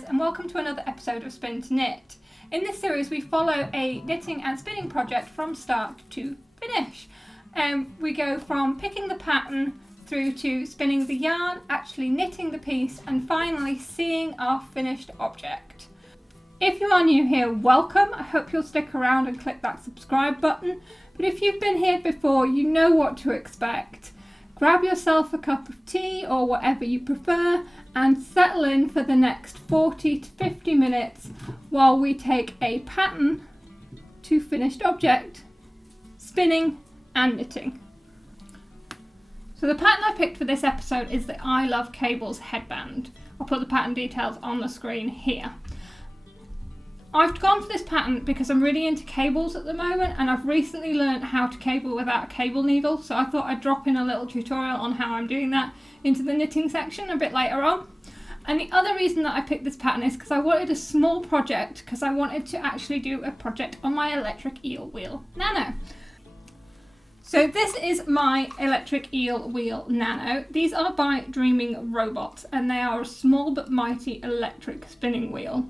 guys, and welcome to another episode of Spin to Knit. In this series we follow a knitting and spinning project from start to finish. We go from picking the pattern through to spinning the yarn, actually knitting the piece, and finally seeing our finished object. If you are new here, welcome. I hope you'll stick around and click that subscribe button, but if you've been here before, you know what to expect. Grab yourself a cup of tea or whatever you prefer and settle in for the next 40 to 50 minutes while we take a pattern to finished object, spinning and knitting. So the pattern I picked for this episode is the I Love Cables headband. I'll put the pattern details on the screen here. I've gone for this pattern because I'm really into cables at the moment, and I've recently learned how to cable without a cable needle, so I thought I'd drop in a little tutorial on how I'm doing that into the knitting section a bit later on. And the other reason that I picked this pattern is because I wanted a small project, because I wanted to actually do a project on my electric eel wheel nano. So this is my electric eel wheel nano. These are by Dreaming Robots, and they are a small but mighty electric spinning wheel.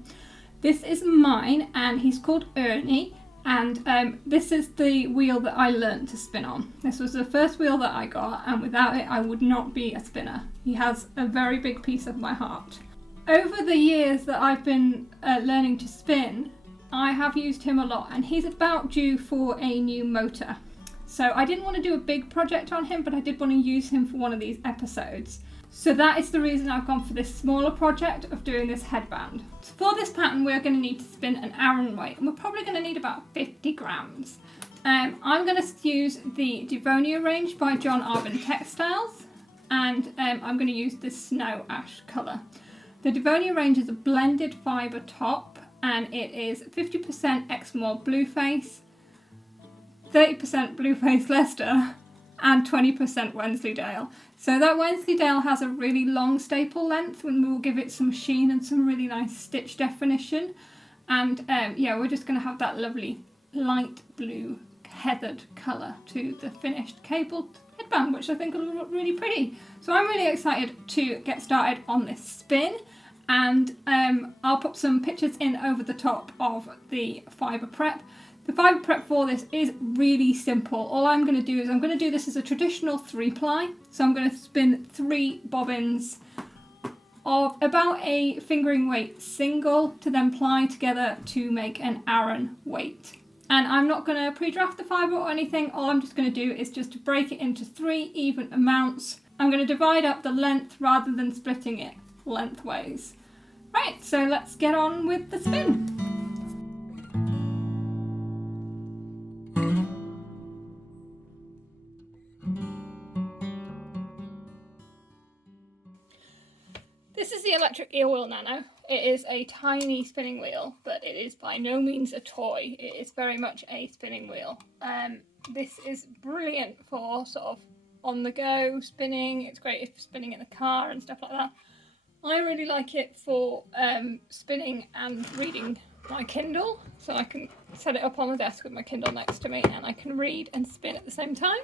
This is mine, and he's called Ernie, and this is the wheel that I learned to spin on. This was the first wheel that I got, and without it I would not be a spinner. He has a very big piece of my heart. Over the years that I've been learning to spin, I have used him a lot, and he's about due for a new motor. So I didn't want to do a big project on him, but I did want to use him for one of these episodes. So that is the reason I've gone for this smaller project of doing this headband. So for this pattern we're going to need to spin an Aran weight, and we're probably going to need about 50 grams. I'm going to use the Devonia range by John Arbon Textiles, and I'm going to use this snow ash colour. The Devonia range is a blended fibre top, and it is 50% Exmoor Blueface, 30% Blueface Leicester, and 20% Wensleydale. So that Wensleydale has a really long staple length, and we'll give it some sheen and some really nice stitch definition. And yeah, we're just going to have that lovely light blue heathered colour to the finished cabled headband, which I think will look really pretty. So I'm really excited to get started on this spin, and I'll put some pictures in over the top of the fibre prep. The fibre prep for this is really simple. All I'm going to do is I'm going to do this as a traditional 3-ply. So I'm going to spin 3 bobbins of about a fingering weight single to then ply together to make an Aran weight. And I'm not going to pre-draft the fibre or anything. All I'm just going to do is just to break it into 3 even amounts. I'm going to divide up the length rather than splitting it lengthways. Right, so let's get on with the spin. This is the electric eel wheel nano. It is a tiny spinning wheel, but it is by no means a toy. It is very much a spinning wheel. This is brilliant for sort of on the go spinning. It's great if spinning in the car and stuff like that. I really like it for spinning and reading my Kindle. So I can set it up on the desk with my Kindle next to me, and I can read and spin at the same time.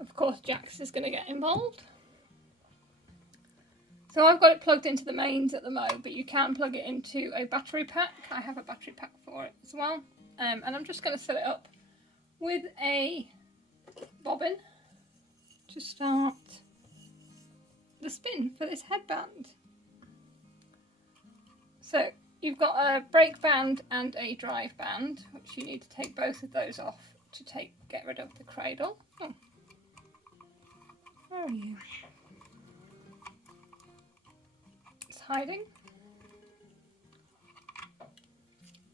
Of course, Jax is going to get involved. So I've got it plugged into the mains at the moment, but you can plug it into a battery pack. I have a battery pack for it as well. And I'm just going to set it up with a bobbin to start the spin for this headband. So you've got a brake band and a drive band, which you need to take both of those off to get rid of the cradle. Oh. Where are you? It's hiding.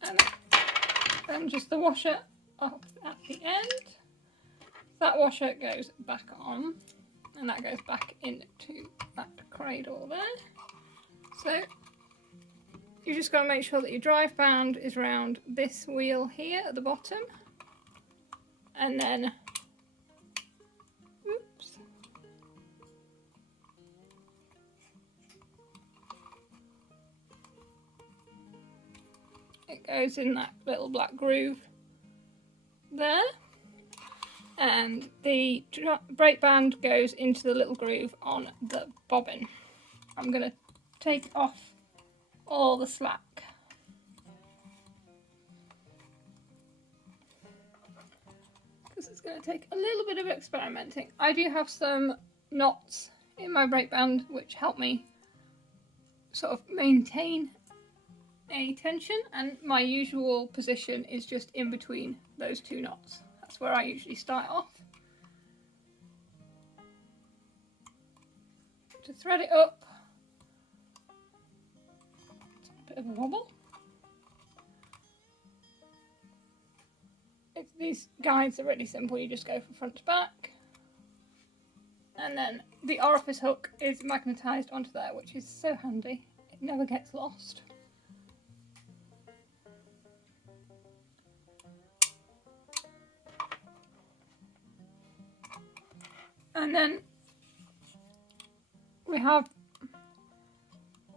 And then just the washer up at the end. That washer goes back on, and that goes back into that cradle there. So you just got to make sure that your drive band is around this wheel here at the bottom, and then it goes in that little black groove there, and the brake band goes into the little groove on the bobbin. I'm going to take off all the slack. Because it's going to take a little bit of experimenting. I do have some knots in my brake band which help me sort of maintain a tension, and my usual position is just in between those two knots. That's where I usually start off. To thread it up, it's a bit of a wobble. These guides are really simple, you just go from front to back. And then the orifice hook is magnetised onto there, which is so handy, it never gets lost. And then we have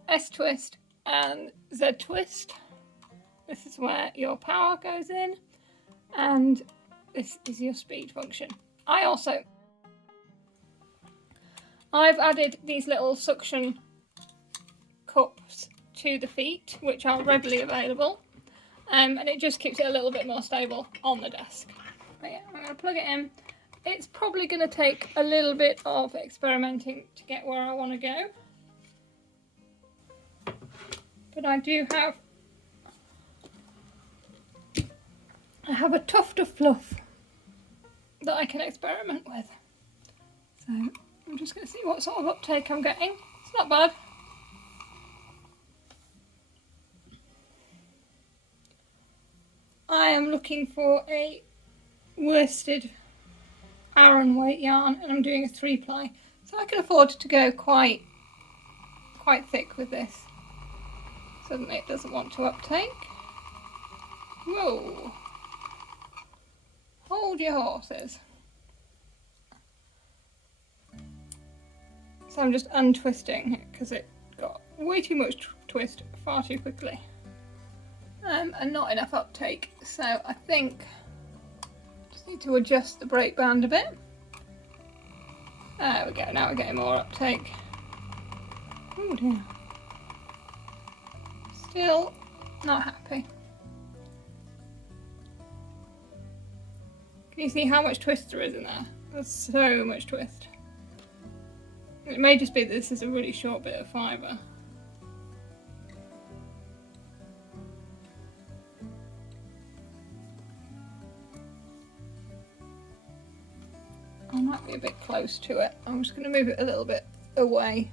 S twist and Z twist. This is where your power goes in, and this is your speed function. I've added these little suction cups to the feet, which are readily available, and it just keeps it a little bit more stable on the desk. But yeah, I'm going to plug it in. It's probably going to take a little bit of experimenting to get where I want to go. But I have a tuft of fluff that I can experiment with. So I'm just going to see what sort of uptake I'm getting. It's not bad. I am looking for a worsted Aran weight yarn, and I'm doing a 3-ply, so I can afford to go quite thick with this. Suddenly it doesn't want to uptake. Whoa! Hold your horses. So I'm just untwisting it because it got way too much twist far too quickly, and not enough uptake. So I think need to adjust the brake band a bit. There we go, now we're getting more uptake. Oh dear. Still not happy. Can you see how much twist there is in there? There's so much twist. It may just be that this is a really short bit of fibre. I might be a bit close to it. I'm just going to move it a little bit away.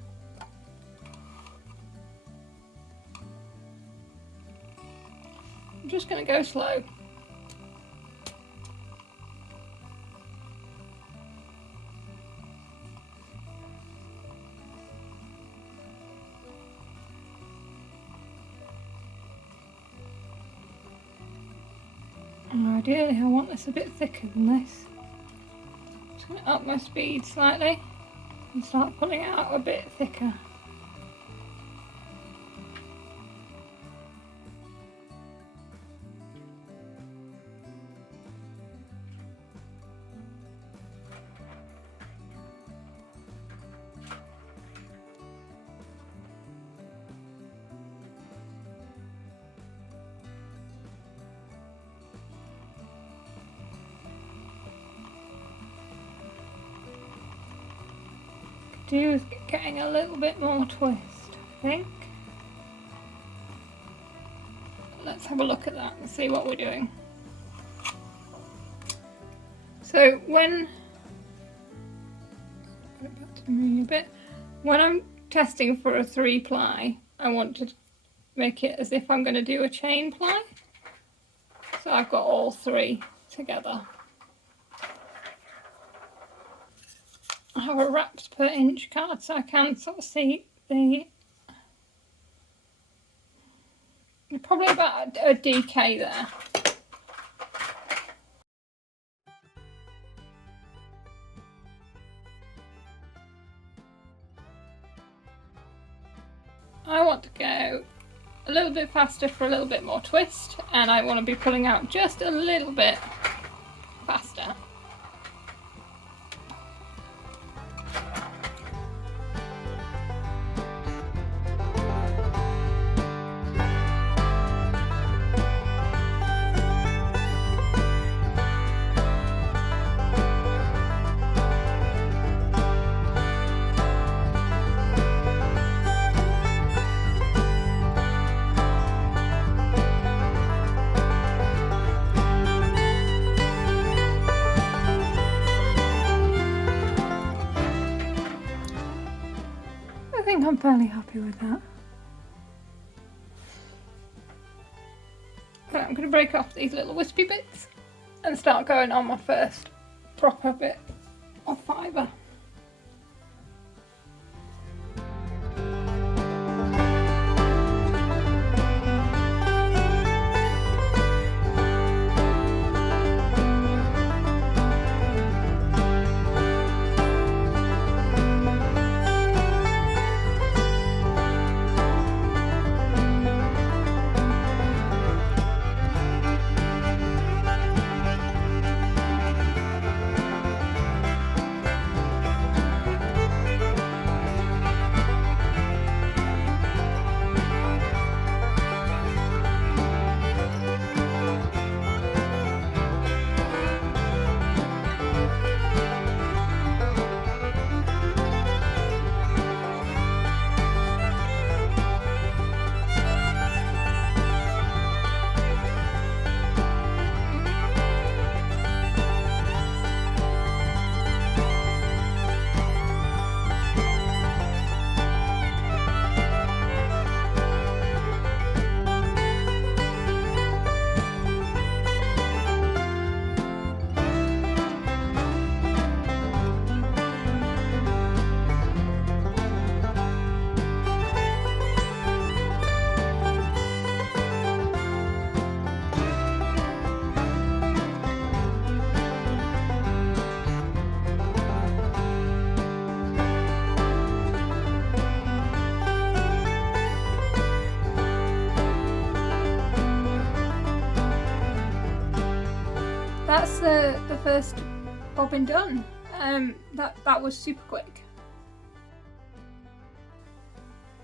I'm just going to go slow. And ideally I want this a bit thicker than this. Just going to up my speed slightly and start pulling it out a bit thicker. Do is getting a little bit more twist, I think. Let's have a look at that and see what we're doing. So when I'm testing for a 3-ply, I want to make it as if I'm going to do a chain ply. So I've got all 3 together. I have a wraps per inch card, so I can sort of see probably about a DK there. I want to go a little bit faster for a little bit more twist, and I want to be pulling out just a little bit faster. think I'm fairly happy with that. So I'm going to break off these little wispy bits and start going on my first proper bit of fibre. That's the first bobbin done. That was super quick.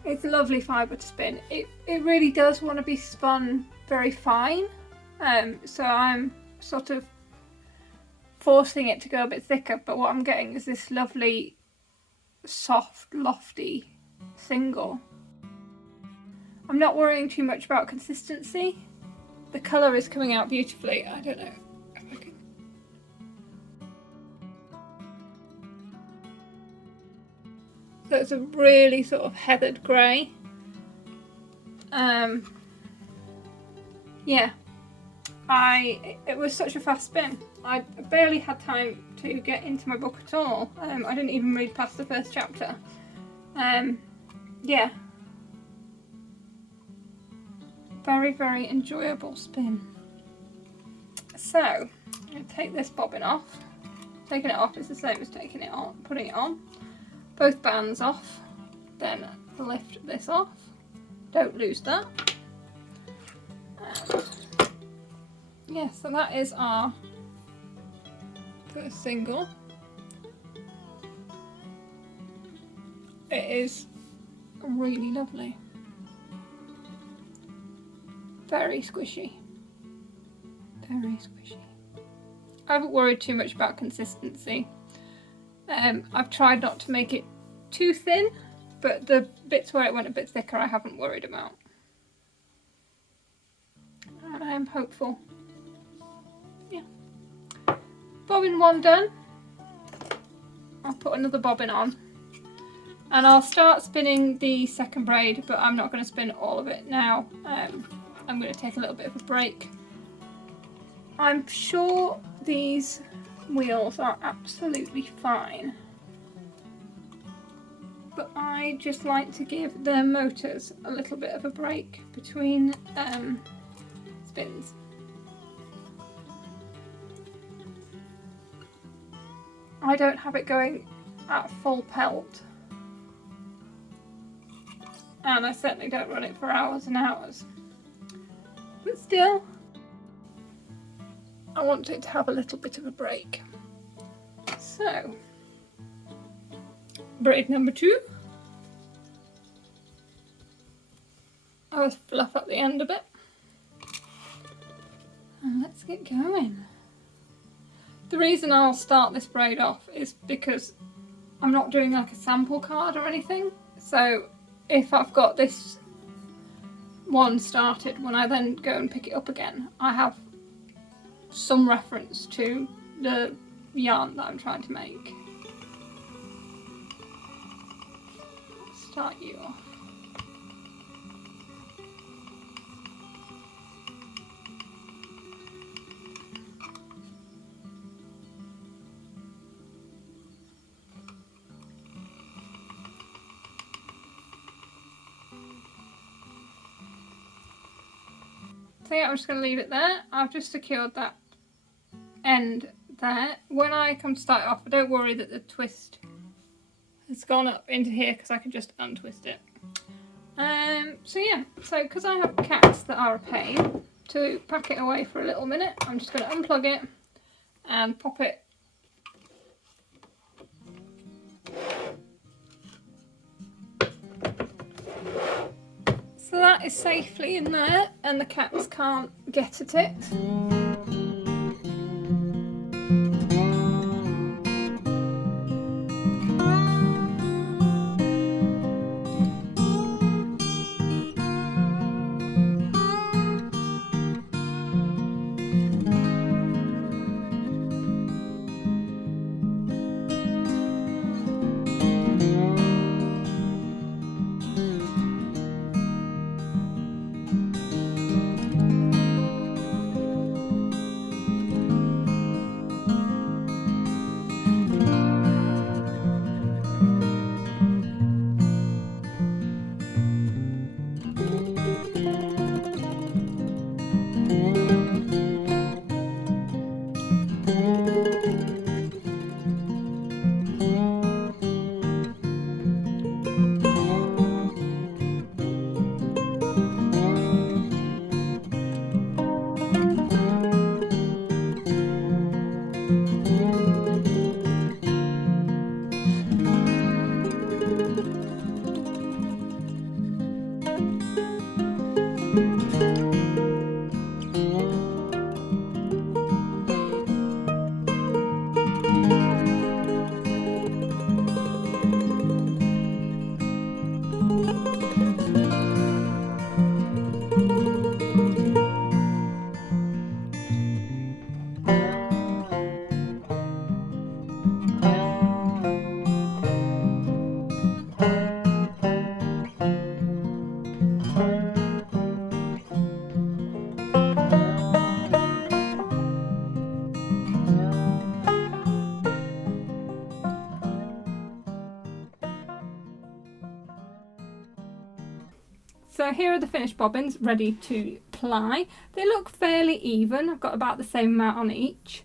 It's a lovely fibre to spin. It really does want to be spun very fine. So I'm sort of forcing it to go a bit thicker, but what I'm getting is this lovely, soft, lofty single. I'm not worrying too much about consistency. The colour is coming out beautifully. I don't know. So it's a really sort of heathered grey. Yeah, it was such a fast spin. I barely had time to get into my book at all. I didn't even read past the first chapter. Yeah, very, very enjoyable spin. So I'm going to take this bobbin off. Taking it off is the same as taking it on, putting it on. Both bands off, then lift this off, don't lose that. Yeah, so that is our first single. It is really lovely, very squishy, very squishy. I haven't worried too much about consistency. I've tried not to make it too thin, but the bits where it went a bit thicker I haven't worried about. And I am hopeful. Yeah. Bobbin one done. I'll put another bobbin on. And I'll start spinning the second braid, but I'm not going to spin all of it now. I'm going to take a little bit of a break. I'm sure these wheels are absolutely fine, but I just like to give the motors a little bit of a break between spins. I don't have it going at full pelt, and I certainly don't run it for hours and hours, but still I want it to have a little bit of a break. So, braid number 2. I'll just fluff up the end a bit. And let's get going. The reason I'll start this braid off is because I'm not doing like a sample card or anything. So if I've got this one started, when I then go and pick it up again, I have some reference to the yarn that I'm trying to make. start you off. So yeah, I'm just going to leave it there. I've just secured that end there. When I come to start it off, don't worry that the twist has gone up into here because I can just untwist it. So yeah, so because I have cats that are a pain, to pack it away for a little minute, I'm just going to unplug it and pop it so that is safely in there and the cats can't get at it. So here are the finished bobbins ready to ply. They look fairly even. I've got about the same amount on each.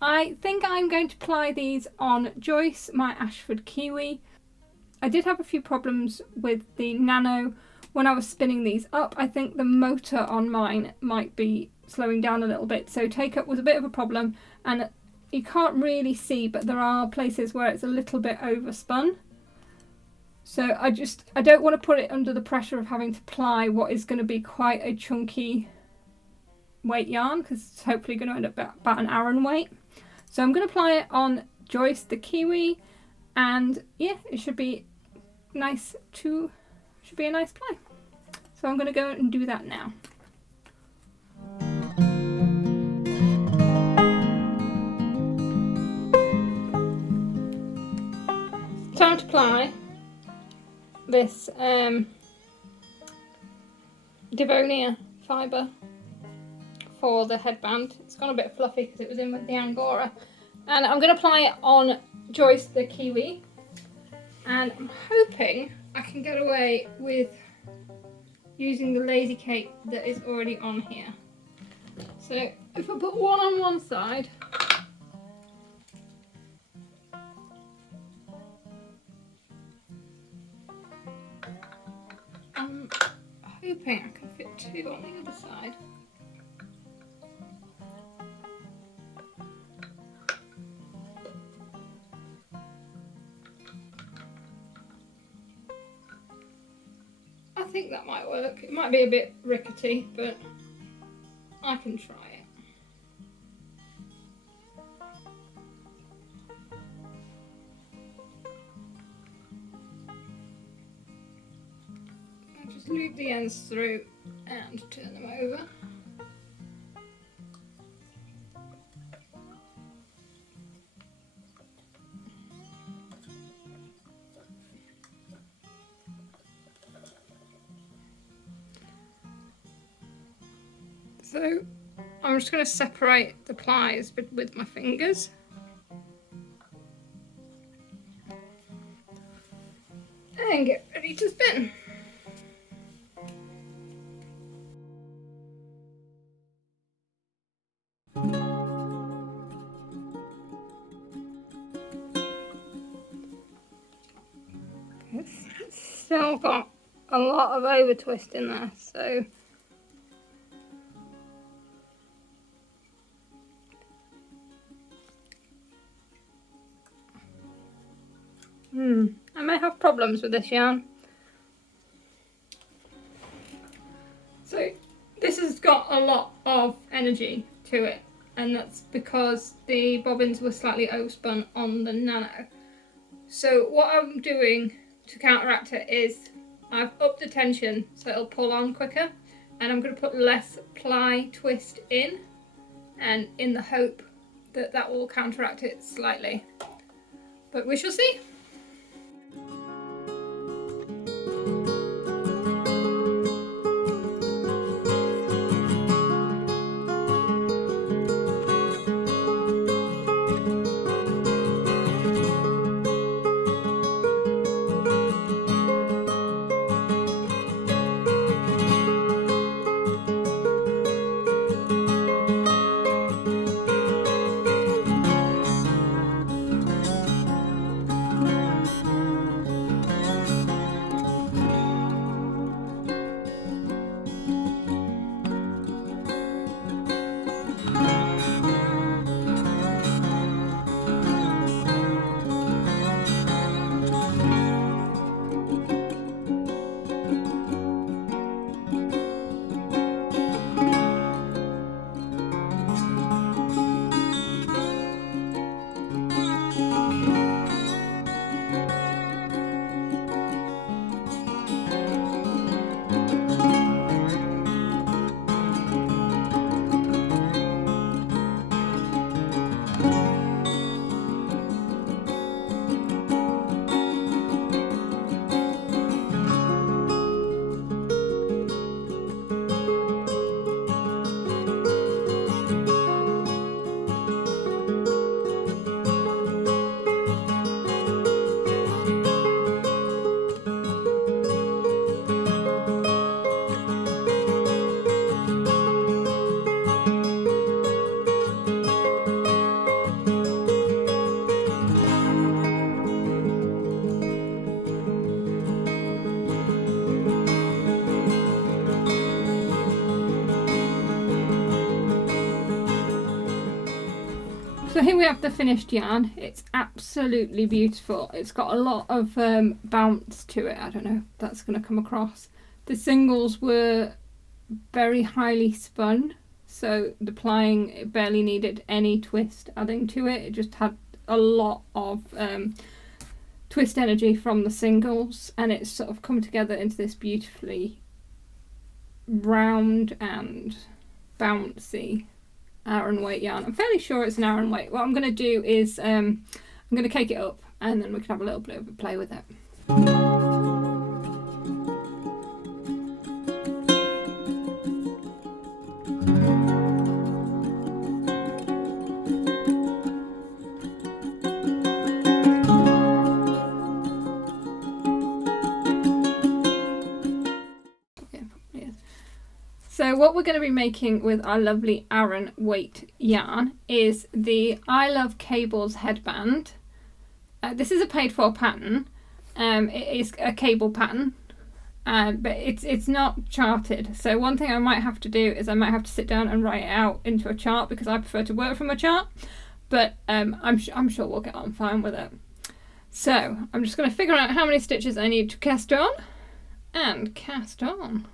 I think I'm going to ply these on Joyce, my Ashford Kiwi. I did have a few problems with the nano when I was spinning these up. I think the motor on mine might be slowing down a little bit, so take up was a bit of a problem, and you can't really see, but there are places where it's a little bit overspun. So I don't want to put it under the pressure of having to ply what is going to be quite a chunky weight yarn, because it's hopefully going to end up about an Aran weight. So I'm going to ply it on Joyce the Kiwi, and yeah, it should be a nice ply. So I'm going to go and do that now. Time to ply this devonia fibre for the headband. It's gone a bit fluffy because it was in with the Angora. And I'm going to apply it on Joyce the Kiwi. And I'm hoping I can get away with using the lazy cape that is already on here. So if I put one on one side, I'm hoping I can fit two on the other side. I think that might work. It might be a bit rickety, but I can try it. I'll just loop the ends through and turn them over. So I'm just going to separate the plies with my fingers. And get ready to spin. It's still got a lot of over twist in there, so I may have problems with this yarn. So this has got a lot of energy to it, and that's because the bobbins were slightly overspun on the nano. So what I'm doing to counteract it is I've upped the tension so it'll pull on quicker, and I'm going to put less ply twist in, and in the hope that that will counteract it slightly. But we shall see. So here we have the finished yarn. It's absolutely beautiful. It's got a lot of bounce to it. I don't know if that's going to come across. The singles were very highly spun, so the plying, it barely needed any twist adding to it. It just had a lot of twist energy from the singles, and it's sort of come together into this beautifully round and bouncy Aran weight yarn. I'm fairly sure it's an Aran weight. What I'm going to do is I'm going to cake it up, and then we can have a little bit of a play with it. So what we're going to be making with our lovely Aran weight yarn is the I Love Cables headband. This is a paid for pattern. It is a cable pattern, but it's not charted. So one thing I might have to do is I might have to sit down and write it out into a chart, because I prefer to work from a chart. But I'm sure we'll get on fine with it. So I'm just going to figure out how many stitches I need to cast on, and cast on.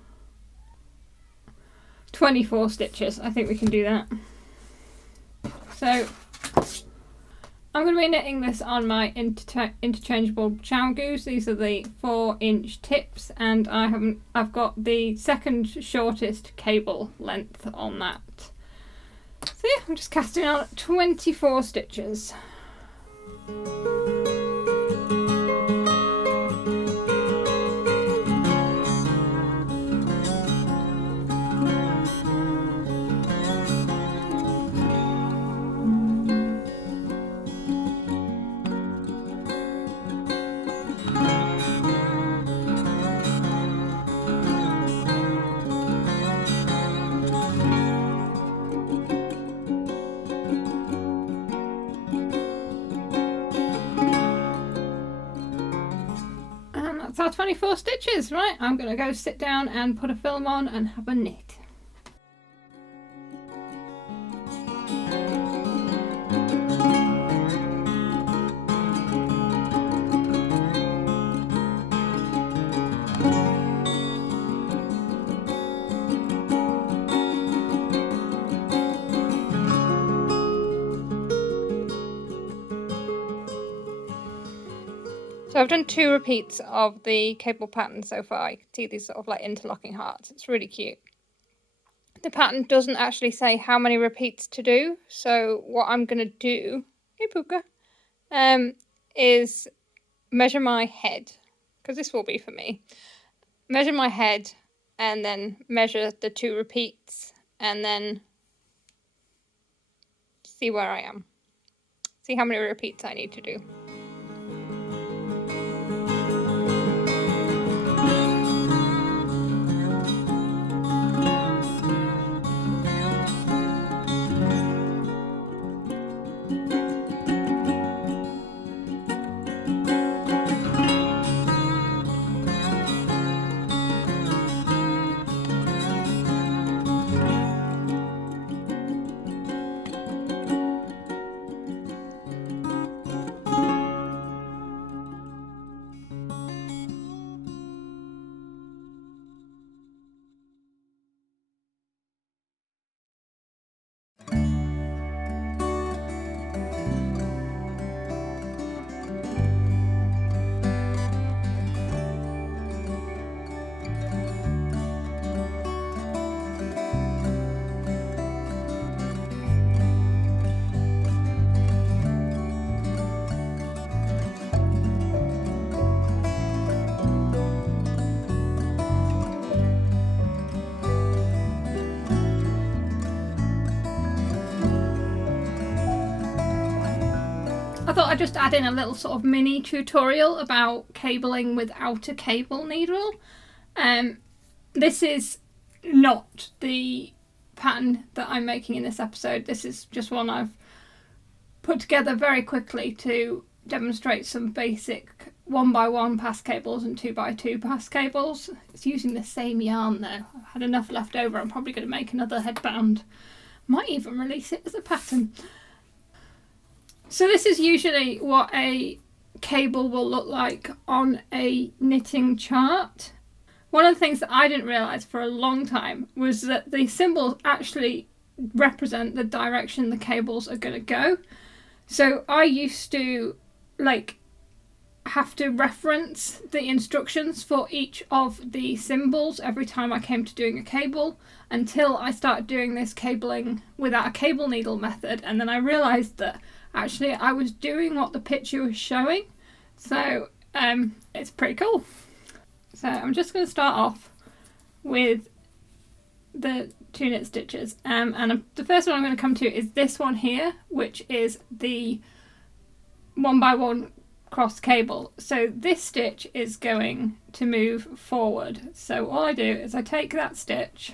24 stitches. I think we can do that. So I'm going to be knitting this on my interchangeable chow goose. These are the 4-inch tips, and I've got the second shortest cable length on that. So yeah, I'm just casting on 24 stitches. 24 stitches. Right, I'm going to go sit down and put a film on and have a knit. So I've done 2 repeats of the cable pattern so far. You can see these sort of like interlocking hearts. It's really cute. The pattern doesn't actually say how many repeats to do. So what I'm going to do, hey Puka, is measure my head, because this will be for me. Measure my head and then measure the 2 repeats and then see where I am. See how many repeats I need to do. I thought I'd just add in a little sort of mini tutorial about cabling without a cable needle. This is not the pattern that I'm making in this episode. This is just one I've put together very quickly to demonstrate some basic 1x1 pass cables and 2x2 pass cables. It's using the same yarn though. I've had enough left over. I'm probably going to make another headband. Might even release it as a pattern. So this is usually what a cable will look like on a knitting chart. One of the things that I didn't realise for a long time was that the symbols actually represent the direction the cables are going to go. So I used to have to reference the instructions for each of the symbols every time I came to doing a cable, until I started doing this cabling without a cable needle method, and then I realised that actually I was doing what the picture was showing. So it's pretty cool. So I'm just going to start off with the 2 knit stitches, and the first one I'm going to come to is this one here, which is the 1x1 cross cable. So this stitch is going to move forward. So all I do is I take that stitch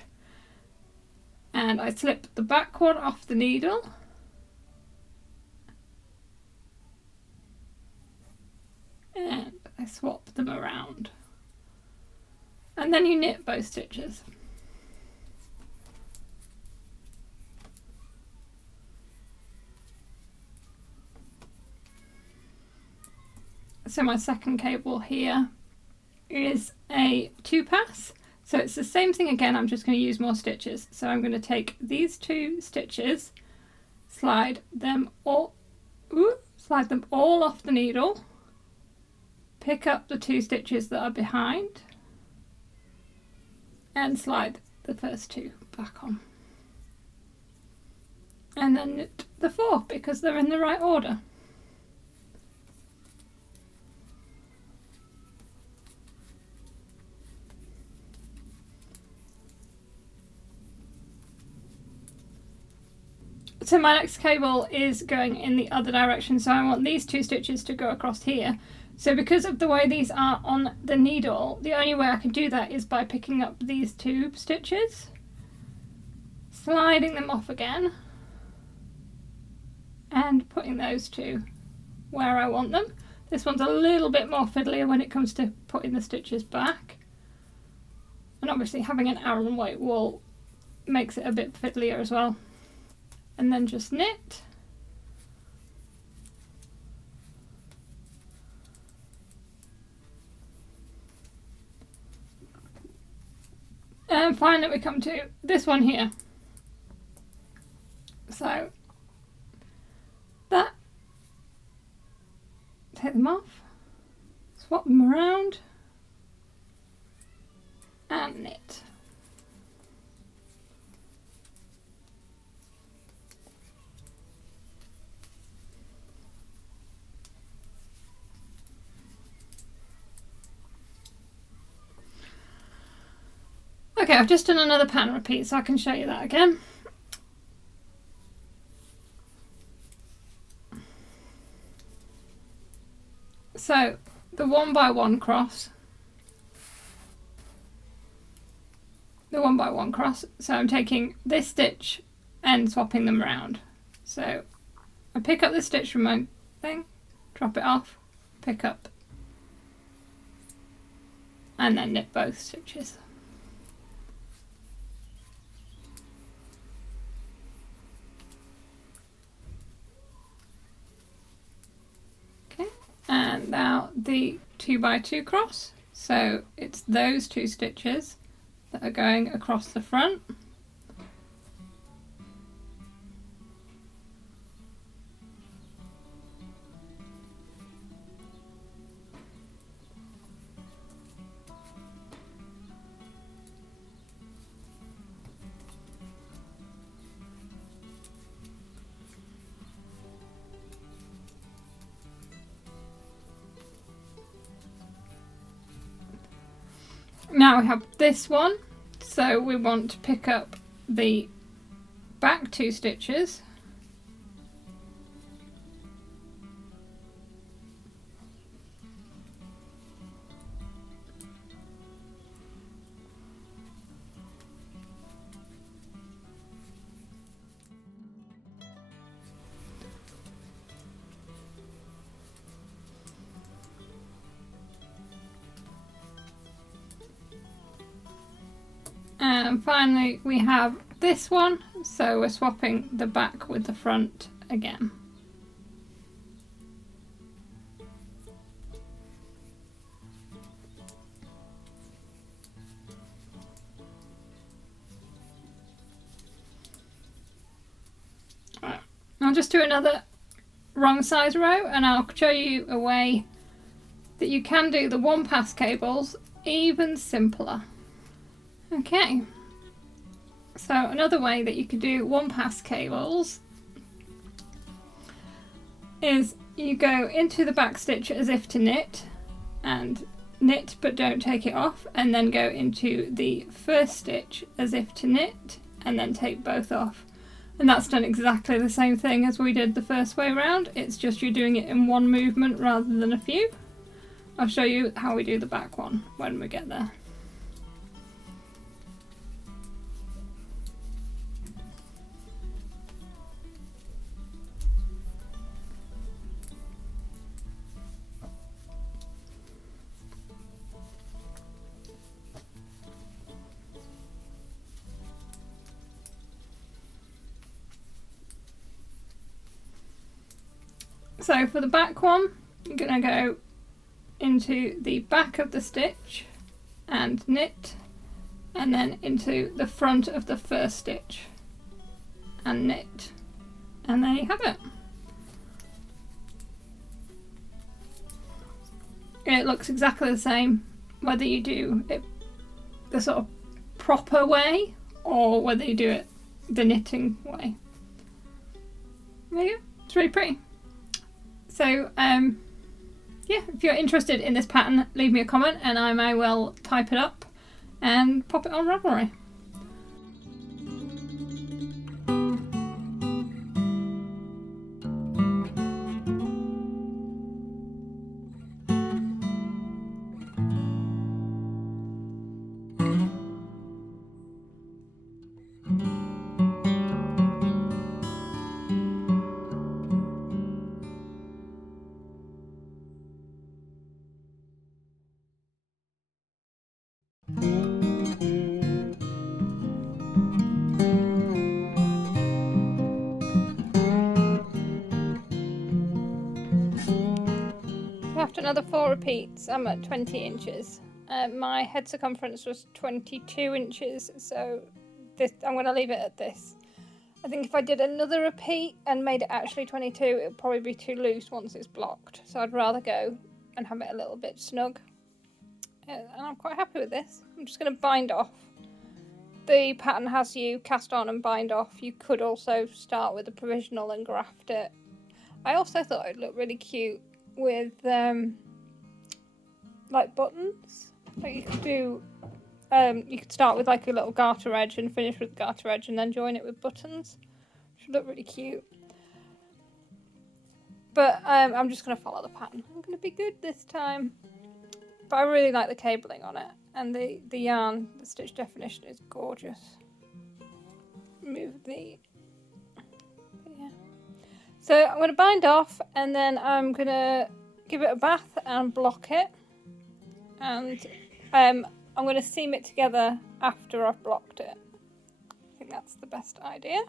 and I slip the back one off the needle, and I swap them around, and then you knit both stitches. So my second cable here is a 2 pass. So it's the same thing again, I'm just going to use more stitches. So I'm going to take these 2 stitches, slide them all off the needle, pick up the 2 stitches that are behind, and slide the first 2 back on. And then knit the 4 because they're in the right order. So my next cable is going in the other direction, so I want these 2 stitches to go across here. So because of the way these are on the needle, the only way I can do that is by picking up these 2 stitches, sliding them off again, and putting those 2 where I want them. This one's a little bit more fiddlier when it comes to putting the stitches back. And obviously having an Aran weight wool makes it a bit fiddlier as well. And then just knit. And finally we come to this one here. So that, take them off, swap them around and knit. Okay, I've just done another pattern repeat so I can show you that again. So the 1x1 cross, so I'm taking this stitch and swapping them around. So I pick up the stitch from my thing, drop it off, pick up, and then knit both stitches. And now the 2x2 cross, so it's those two stitches that are going across the front. Now we have this one, so we want to pick up the back two stitches and finally we have this one, so we're swapping the back with the front again. Right. I'll just do another wrong size row and I'll show you a way that you can do the one pass cables even simpler. Okay, so another way that you could do one pass cables is you go into the back stitch as if to knit and knit but don't take it off, and then go into the first stitch as if to knit and then take both off. And that's done exactly the same thing as we did the first way round, it's just you're doing it in one movement rather than a few. I'll show you how we do the back one when we get there. So for the back one, you're going to go into the back of the stitch and knit, and then into the front of the first stitch and knit, and there you have it. It looks exactly the same whether you do it the sort of proper way or whether you do it the knitting way. There you go, it's really pretty. So yeah, if you're interested in this pattern, leave me a comment and I may well type it up and pop it on Ravelry. after another 4 repeats, I'm at 20 inches. My head circumference was 22 inches, so I'm going to leave it at this. I think if I did another repeat and made it actually 22, it would probably be too loose once it's blocked. So I'd rather go and have it a little bit snug. And I'm quite happy with this. I'm just going to bind off. The pattern has you cast on and bind off. You could also start with a provisional and graft it. I also thought it'd look really cute with like buttons. Like you could do, you could start with like a little garter edge and finish with garter edge and then join it with buttons. Should look really cute. But I'm just going to follow the pattern. I'm going to be good this time. But I really like the cabling on it, and the yarn, the stitch definition is gorgeous. Move the, yeah. So I'm going to bind off, and then I'm going to give it a bath and block it. And I'm going to seam it together after I've blocked it. I think that's the best idea.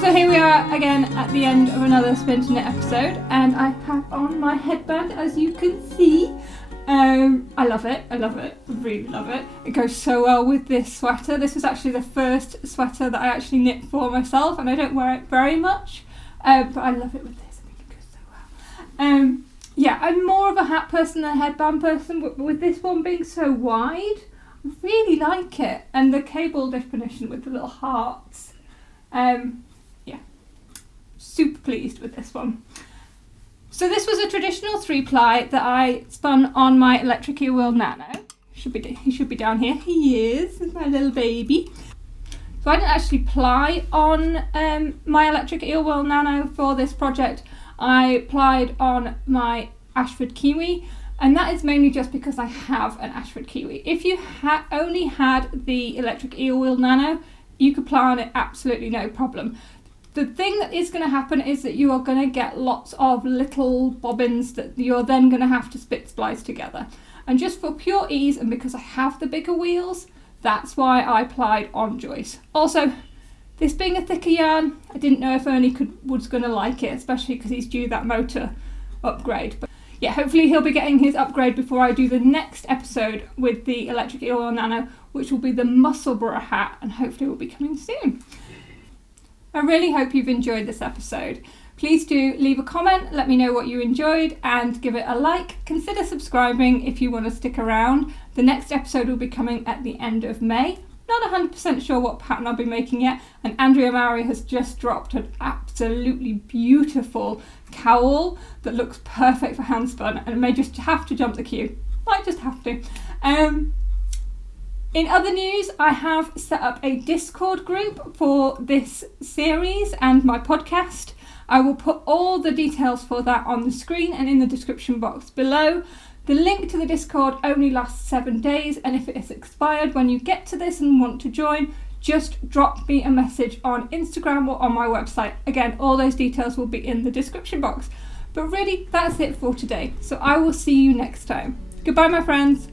So here we are again at the end of another Spin to Knit episode, and I have on my headband, as you can see. I love it, I really love it. It goes so well with this sweater. This was actually the first sweater that I actually knit for myself, and I don't wear it very much, but I love it with this. I think it goes so well. Yeah, I'm more of a hat person than a headband person, but with this one being so wide, I really like it. And the cable definition with the little hearts. Yeah, super pleased with this one. So this was a traditional 3-ply that I spun on my electric eel wheel nano. He should be down here. He is, my little baby. So I didn't actually ply on my electric eel wheel nano for this project. I plied on my Ashford Kiwi, and that is mainly just because I have an Ashford Kiwi. If you only had the electric eel wheel nano, you could ply on it absolutely no problem. The thing that is going to happen is that you are going to get lots of little bobbins that you're then going to have to spit splice together. And just for pure ease, and because I have the bigger wheels, that's why I plied on Joyce. Also, this being a thicker yarn, I didn't know if Ernie was going to like it, especially because he's due that motor upgrade. But yeah, hopefully he'll be getting his upgrade before I do the next episode with the electric eel wheel nano, which will be the Musselburgh hat, and hopefully will be coming soon. I really hope you've enjoyed this episode. Please do leave a comment, let me know what you enjoyed, and give it a like. Consider subscribing if you want to stick around. The next episode will be coming at the end of May. Not 100% sure what pattern I'll be making yet, and Andrea Mowry has just dropped an absolutely beautiful cowl that looks perfect for handspun, and I may just have to jump the queue. Might just have to. In other news, I have set up a Discord group for this series and my podcast. I will put all the details for that on the screen and in the description box below. The link to the Discord only lasts 7 days, and if it is expired when you get to this and want to join, just drop me a message on Instagram or on my website. Again, all those details will be in the description box. But really, that's it for today. So I will see you next time. Goodbye, my friends.